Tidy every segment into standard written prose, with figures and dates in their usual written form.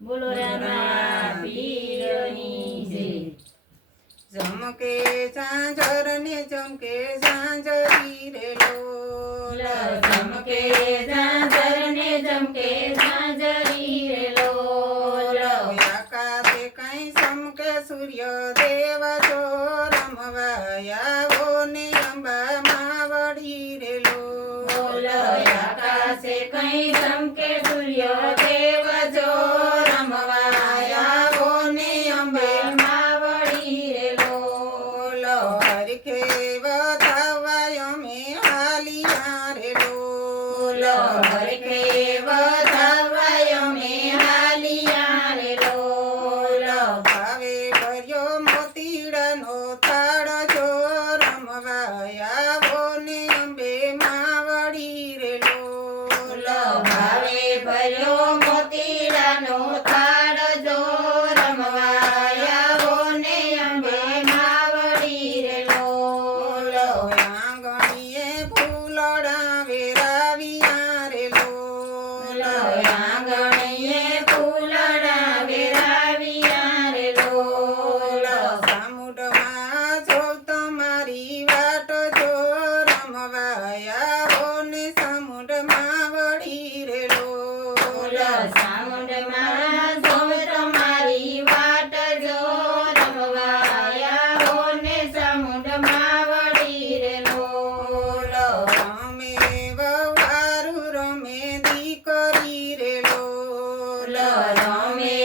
બોલો રામા પીરની જય. ચમકે ઝાંઝર ને ચમકે ઝાંઝરી રે લોલ. ચમકે ઝાંઝર ને ચમકે ઝાંઝરી રે લોલ. આકાશે કઈ ચમકે સૂર્ય દેવ જો રમવા આવો ને અંબા માવડી રે લોલ. આકાશે કઈ ચમકે સૂર્ય દેવ જો રમવા આવો ને અંબે માવડી રે લોલ. હરખે વધાવાય અમે હાલિયા રે લોલ. હરખે વધાવાય અમે હાલિયા રે લોલ. ભાવે ભર્યો મોતીડાનો થાળ જો રમવા આવો ને અંબે માવડી રે લોલ. ભાવે ભર્યો મોતીડાનો થાળ જો રમવા આવો ને અંબે માવડી રે લોલ. આંગણીએ ફૂલડા વેરાવિયા રે લોલ. આંગણીએ ફૂલડા વેરાવિયા રે લોલ. સામુંડમાં જો તમારી વાટ જો રમવા આવો ને સામુંડમાં વળી રે લોલ. સામુંડમાં જો તમારી વાટ જો રમવા આવો ને સામુંડમાં વળી રે લોલ. રમે વવારું રમે દીકરી રે લોલ. રમે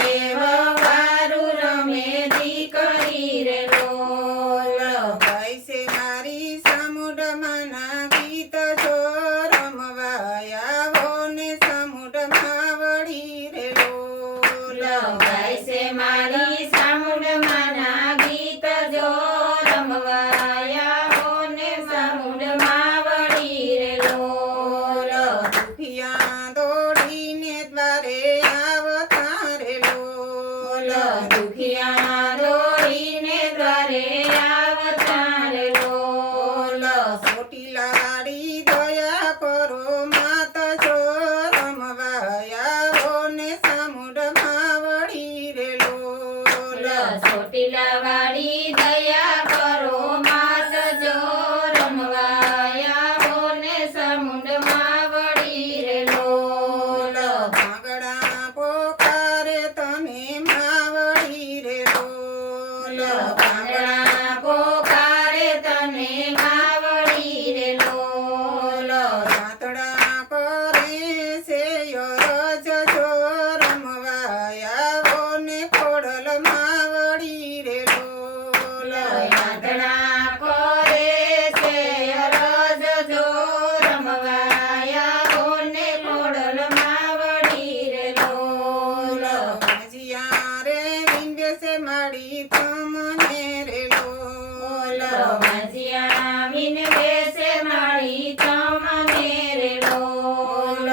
વવારું રમે દીકરી રે લોલ. ગાય છે મારી સામુંડમાંના ગીત જો રમવા આવો ને સામુંડમાં વળી રે લોલ. ગાય છે મારી સામુંડમાંના ગીત જો રમવા આવો ને સામુંડમાં વળી રે લોલ. દુખિયા દોડીને દ્વારે આવતા રે લોલ. દુખિયા દોડીને દ્વારે આવતા રે લોલ. ચોટીલા વાળી દયા કરો માત જો રમવા આવો ને સામુંડમાં વળી રે લોલ. ચોટીલા વાળી દયા કરો માત જો રમવા આવો ને સામુંડમાં વળી રે લોલ. ભાંગડા પોકારે તને માવડી રે લોલ. ભાંગડા પોકારે તને માવડી રે લોલ. દાંતડા કરે છે અરજ જો રમવા આવો ને ખોડલ માવડી રે લોલ. યાતના કરે છે અરજ જો રમવા આવો ને ખોડલમાં વળી રે લોલ. ભજીયા રે વિંદે છે માડી તમને રે લોલ. ભજીયા વિનવે છે મારી તમને રે લોલ.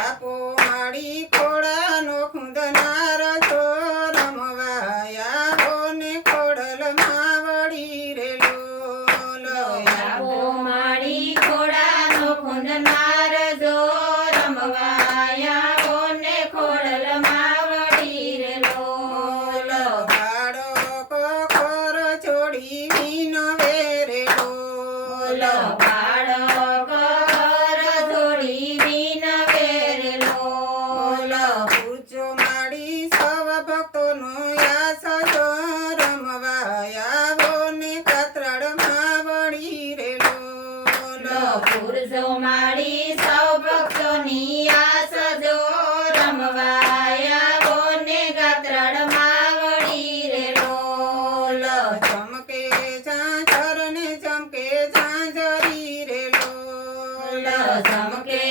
આપો માડી ખોડાનો ખૂંદનાર જો રમવા આવો ને ખોડલ માવડી રે લોલ. આવો મારી ખોડાનો ખૂંદનાર જો રમવા આવો ને ખોડલમાં વળી રે લોલ. બાળકો ખોર છોડી વિનવે રે લોલ. બાળક ઘર જોડી વિનવે રે લોલ. પૂજો માડી સવ ભક્તોનો યાસ જો રમવા આવો ને કાતરાળમાં વળી રે લોલ. પૂરજો મારી સૌ ભક્તોની આસ જો રમવા આવો ને ગાત્રાળમાં વળી રે લોલ. ચમકે ઝાંઝર ને ચમકે ઝાંઝરી રે લોલ. ચમકે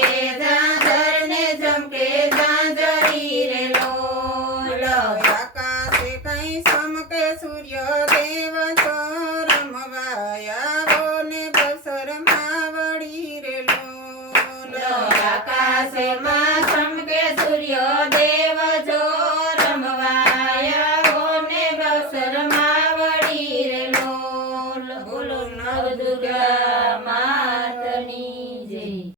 ઝાંઝર ને ચમકે ઝાંઝરી રે લોલ. આકાશે કઈ ચમકે સૂર્ય દેવ જો રમવા આવો ને બસરમાં વળી રે લોલ. આકાશમાં